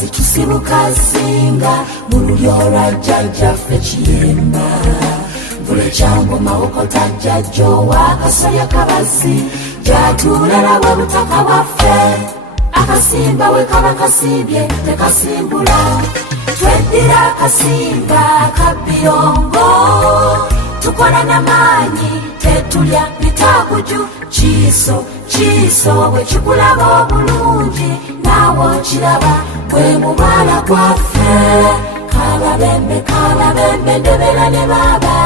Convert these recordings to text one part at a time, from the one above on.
situsibuka singa mu lulyo lwa jjajjaffe Kiyemba vule kyangoma okota jjajjo wakasolya kabazi gyatulala bwe butaka bwaffe akasimba we kaba kasimbye tekasimbula tweddira akasimba akabbiyongo tukola n'amaanyi tetulya bitaguju kiiso bwe kikulaba obulungi naawe okiraba bwe mubala gwaffe kababembe ndebera ne baba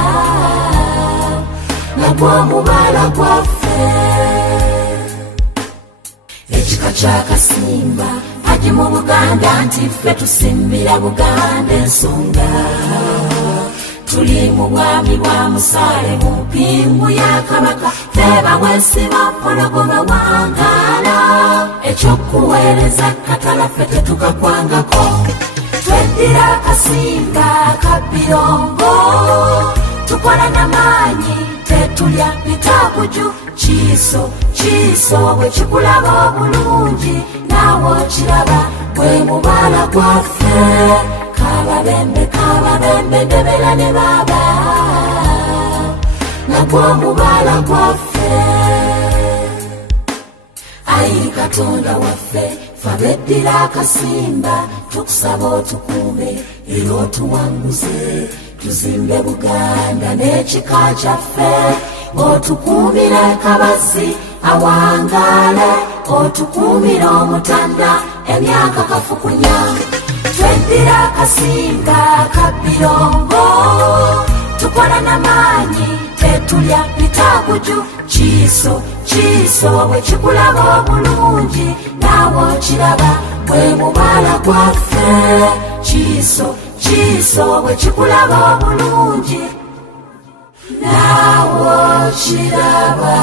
nagwo omubala gwaffe ekika ky'akasimba haji mu Buganda nti ffe tusimbira Buganda ensonga tuli mu bwami bwa Musaale mu mpingu ya Kabaka ffe bawesiba mpologoma wangaala ekyokuweereza katala ffe tetukakwangako tweddira akasimba akabbiyongo tukola n'amaanyi tetulya bitaguju kiiso bwe kikulaba obulungi naawe okiraba bwe mubala gwaffe kababembe ndebera ne baba nagwo omubala gwaffe ayi Katonda waffe fabeddira akasimba tukusaba otukuume era otuwanguze tuzimbe Buganda n'ekika kyaffe otukuumire kabazi awangaale otukuumire omutanda emyaka kafukunya tweddira akasimba akabbiyongo tukola n'amaanyi tetulya bitaguju kiiso bwe kikulaba obulungi naawe okiraba bwe mubala gwaffe kiiso bwe kikulaba obulungi naawe okiraba